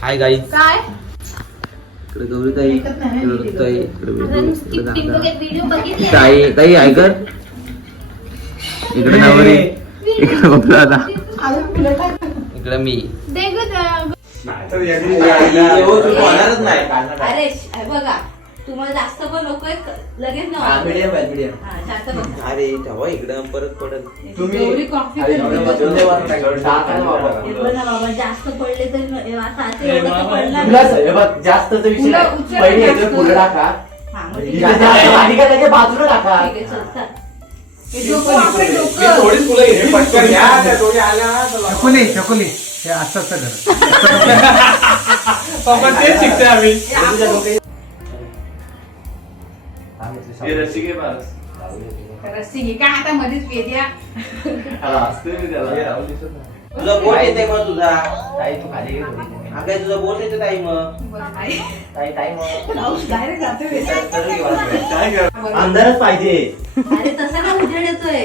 Hi guys. काय इकडे गौरीताई, इकडे ऋतुताई, व्हिडिओ ताई ताई ऐकर. इकडे नवरी, इकडे बघला आता. इकडे मी. अरे बघा तुम्हाला जास्त पण लोक लगेच अरे तेव्हा इकडे परत पडत. तुम्ही बाबा जास्त पडले तर आता एवढं पडलं जास्तचा विषय पहिले पुढे टाका बाजूला टाका. चकोली हे असंच तेच शिकते आम्ही. रस्सी घे का आता मध्येच वेद्या तुझा बोट येते मग तुझा. ताई तू खाली घे थोडी. हा काय तुझा बोट येते ताई मग. ताई ताई मग डायरेक्ट जाते अंधारच पाहिजे. अरे तसा का उजेड येतोय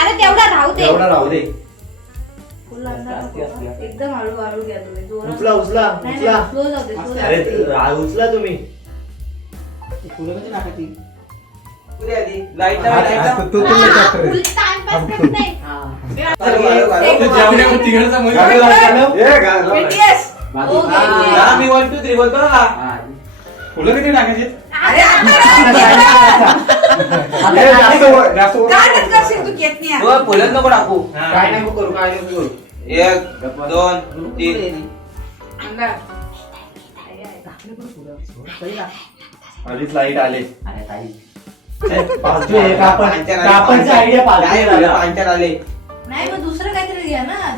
अरे तेवढा राहू दे. एवढा राहू दे. फुल अंधार नको. एकदम हळू हळू घ्या तुम्ही जोरात. उचला उचला नाही, उचला. नाही, slow जाऊ दे, slow जाऊ अरे दे. उचला तुम्ही. पुढे आधी लाईट लावायला. तू टाइमपास करत नाही. हो, घे. हा, मी 1 2 3 बोलतो ना. फुलं किती टाकायची? अरे गाणंच करशील तू घेत नाही. हो, फुलं नको टाकू. काय नाही करू काय नाही करू. 1 2 3. अंगार. आधीच लाईट आले. अरे ताई पाचवी आहे, कापड कापडची आयडिया पाचवी आहे. पांचर आले. नाही मग दुसरं काहीतरी घ्या ना.